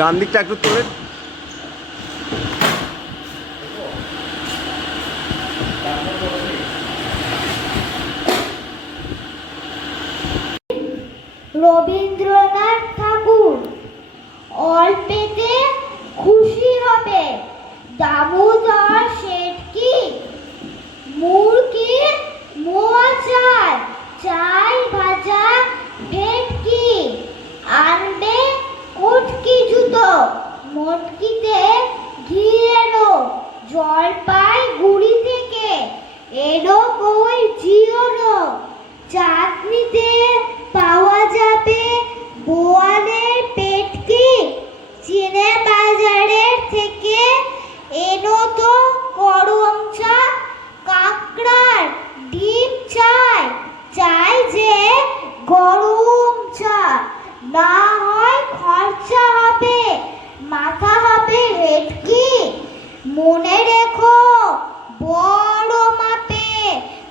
ডান দিকটা একটু তোলেন। রবীন্দ্রনাথ ঠাকুর। অল্পেতে খুশি হবে দামোদর শেঠ কি? মুরগি মোয়া চাই, চাই ভাজা ভেটকি। আনবে উটকি জুতো, মটকিতে ঘি এলো। জলপাই গুড়ি থেকে এলো কই জিওনো। চাটনিতে পাওয়া যাবে বোয়ালের পেটকি। চিনে বাজারের থেকে এনো তো করম চা। কাঁকড়ার ডিম চাই, চাই যে গরম চা। না হয় খরচা হবে, মাথা হবে হেটকি। মনে রেখো বড় মাপে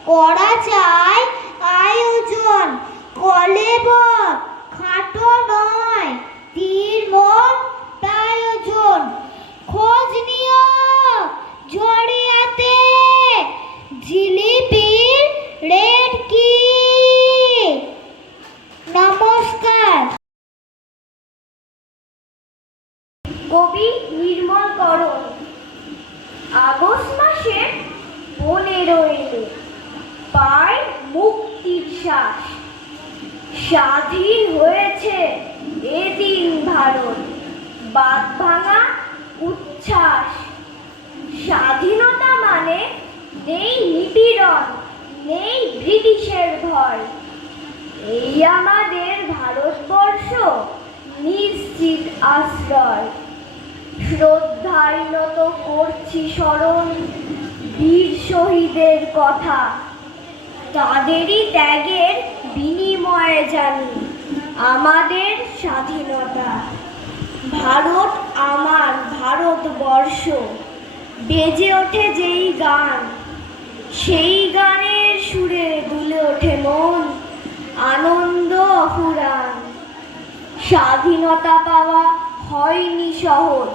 করা চাই আয়োজন। কলেবর খাটো নয়, তীর মোট প্রয়োজন। খোঁজ নিও জড়িয়াতে জিলিপির রেড কি। নমস্কার। কবি নির্মলকরণ। আগস্ট মাসে 15 এলো, পায় মুক্তির শ্বাস। স্বাধীন হয়েছে এদিন ভারত, বাঁধ ভাঙা উচ্ছ্বাস। স্বাধীনতা মানে নেই নিপীড়ন, নেই ব্রিটিশের ভয়। এই আমাদের ভারতবর্ষ, নিশ্চিত আশ্রয়। শ্রদ্ধায় নত করছি স্মরণ বীর শহীদের কথা। তাদেরই ত্যাগের বিনিময়ে জানি আমাদের স্বাধীনতা। ভারত আমার ভারতবর্ষ, বেজে ওঠে যেই গান, সেই গানের সুরে দুলে ওঠে মন, আনন্দ অফুরান। স্বাধীনতা পাওয়া হয়নি সহজ,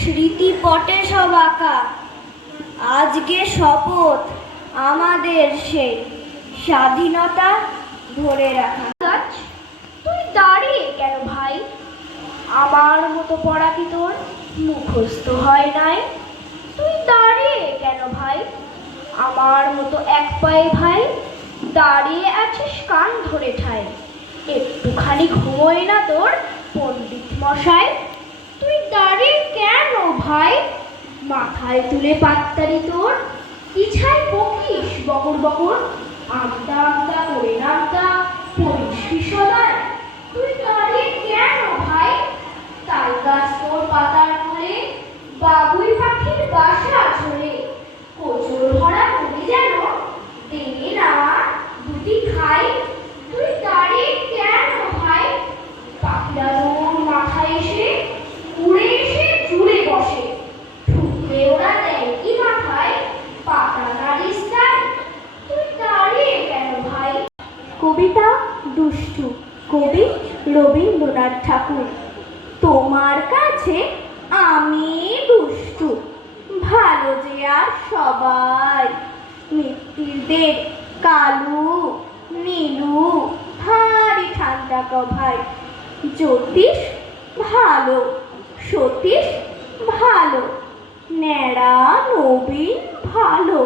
স্মৃতিপটে সব আঁকা। আজকে শপথ আমাদের সেই স্বাধীনতা ধরে রাখা। তুই দাঁড়িয়ে কেন ভাই? আমার মতো পড়া কি তোর মুখস্থ হয় নাই? তুই দাঁড়িয়ে কেন ভাই? আমার মতো এক পায়ে ভাই দাঁড়িয়ে আছিস কান ধরে ঠাই। একটুখানি ঘুমোয় না তোর পণ্ডিত মশাই? তুই দাঁড়িয়ে কেন ভাই? মাথায় তুলে পাত্তারি তোর, ইছায় বকিস বকর বকর। আমদা আমদা করে নামদা পড়িস সদায়। তুই দাঁড়িয়ে কেন ভাই? তাল গাছ তোর পাতার কোলে, বাবুই পাখির বাসা ঝোলে। কোচর ভরা কবি যেন দে না দুটি খাই। তুই দাঁড়িয়ে কেন ভাই? পাখিরা তোর মাথায় এসে উড়ে এসে জুড়ে বসে। ঠুকরে ওরা দেয় কি মাথায় পাতা নাড়িস তাই? তুই দাঁড়িয়ে কেন ভাই? কবিতা দুষ্টু, কবি রবীন্দ্রনাথ ঠাকুর। তোমার কাছে আমি দুষ্টু, ভালো যে আর সবাই। মৃত্যুদের কালু নীলু ভারী ঠান্ডা ক ভাই। জ্যোতিষ ভালো, সতীশ ভালো, ন্যাড়া নবীন ভালো।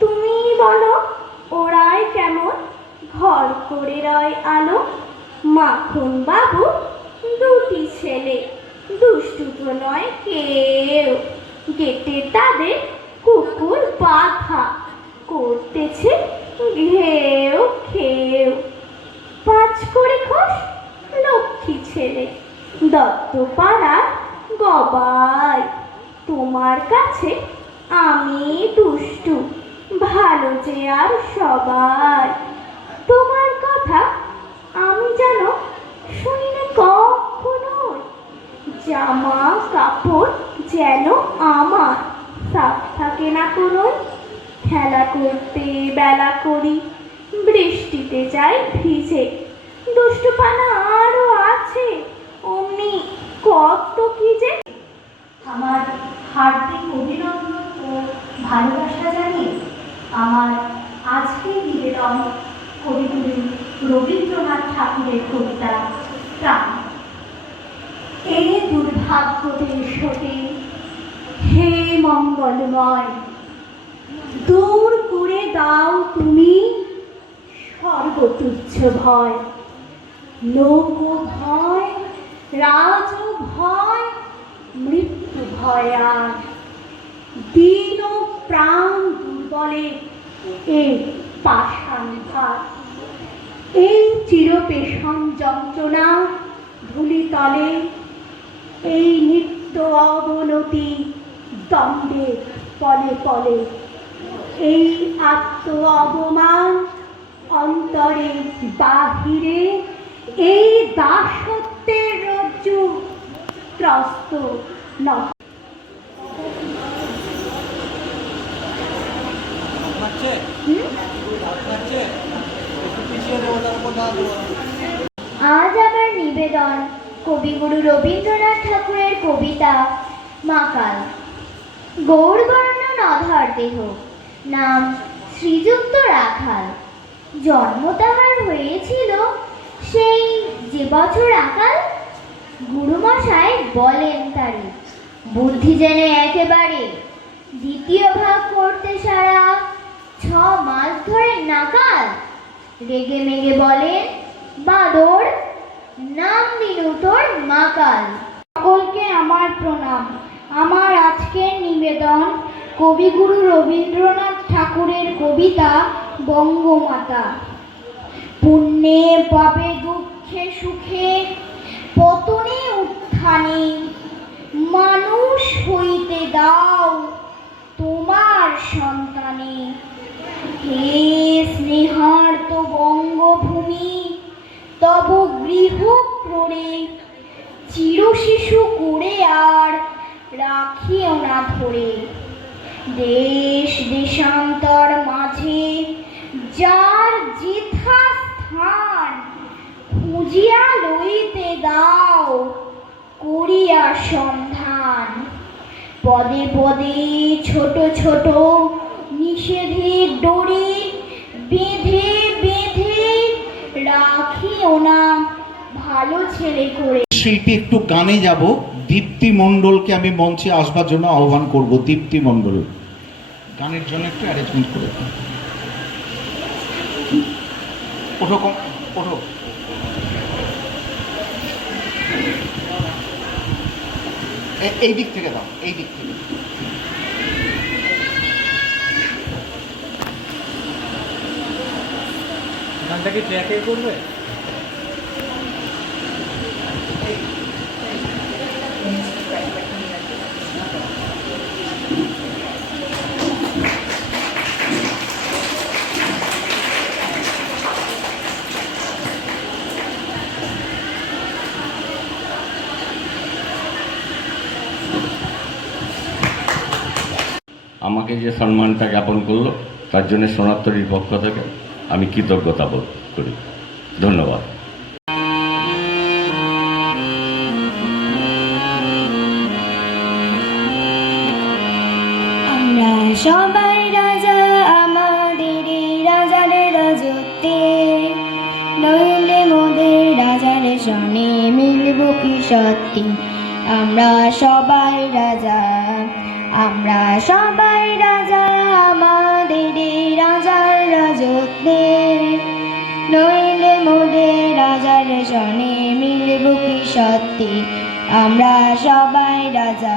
তুমি বলো ওরাই কেমন ঘর করে রয় আলো। মাখন বাবু দুটি ছেলে, দুষ্টু তো নয় কেউ। গেটে তাদের কুকুর বাঁধা, করতেছে ঘেউ খেউ। 5 করে খোশ লক্ষ্মী ছেলে, দত্তপাড়ার গবাই। তোমার কাছে আমি দুষ্টু, ভালো যে আর সবাই। তোমার কথা আমি যেন শুনি না কখনোই। জামা কাপড় যেন আমার সাফ থাকে না কোনোই। খেলা করতে বেলা করি, বৃষ্টিতে যাই ভিজে। দুষ্টুপানা আরো আছে অমনি কত কি যে। আমার হার্দিক অভিনন্দন ও ভালোবাসা জানিয়ে আমার আজকের নিবেদন কবিগুরু রবীন্দ্রনাথ ঠাকুরের কবিতা প্রাণ। এ দুর্ভাগ্য দেশ হতে হে মঙ্গলময়, দূর করে দাও তুমি সর্বতুচ্ছ ভয়। লোক ভয়, রাজ ভয়, মৃত্যু ভয় আর দীন প্রাণ দুর্বলে এই পাষাণ ভার। এই চিরপেশন যন্ত্রণা ধূলিতলে, এই নিত্য অবনতি দণ্ডে পলে পলে, এই আত্ম অবমান অন্তরে বাহিরে, এই দাসত্বের রজ্জু ত্রস্ত নহ। আজ আমার নিবেদন কবিগুরু রবীন্দ্রনাথ ঠাকুরের কবিতা মাকাল। গৌরবর্ণ নধর দেহ, নাম শ্রীযুক্ত রাখাল। জন্ম তাহার হয়েছিল সেই যে বছর আকাল। গুরুমশাই বলেন তারি বুদ্ধি জেনে একেবারে, দ্বিতীয় ভাগ করতে সারা 6 মাস ধরে নাকাল। রেগে মেগে বলেন বাদর, নাম দিনু তোর মাকাল। সকলকে আমার প্রণাম। আমার আজকের নিবেদন কবিগুরু রবীন্দ্রনাথ ঠাকুরের কবিতা বঙ্গমাতা। পুণ্যে পাপে দুঃখে সুখে পতনে উত্থানে, মানুষ হইতে দাও তোমার সন্তানে। হে স্নেহার্ত বঙ্গভূমি, তব গৃহ ক্রোড়ে চিরশিশু করে আর রাখিও না ধরে। দেশ দেশান্তর মাঝে যার যেথা স্থান, খুঁজিয়া লইতে দাও করিয়া সন্ধান। পদে পদে ছোট ছোট নিষেধের ডোরে বেঁধে বেঁধে রাখিও না ভালো ছেলে করে। শিল্পী একটু গানে যাব। দীপ্তি মণ্ডলকে আমি মঞ্চে আসবার জন্য আহ্বান করব। দীপ্তি মণ্ডল গানের জন্য একটু অ্যারেঞ্জমেন্ট করে দিন। ওঠো ওঠো। এই দিক থেকে দাও, এই দিক থেকে। গানটা কি ট্র্যাকে করবে? আমাকে যে সম্মানটা জ্ঞাপন করলো তার জন্য সোনারতরীর পক্ষ থেকে আমি কৃতজ্ঞতা বোধ করি। ধন্যবাদ। আমরা সবাই রাজা আমাদের রাজার রাজত্বে, নইলে মোদের রাজার সনে মিলব কি সত্যি। আমরা সবাই রাজা, আমরা সবাই রাজা আমাদের রাজার রাজত্বে, নইলে মোদের রাজার সনে মিলব কি সত্যি। আমরা সবাই রাজা।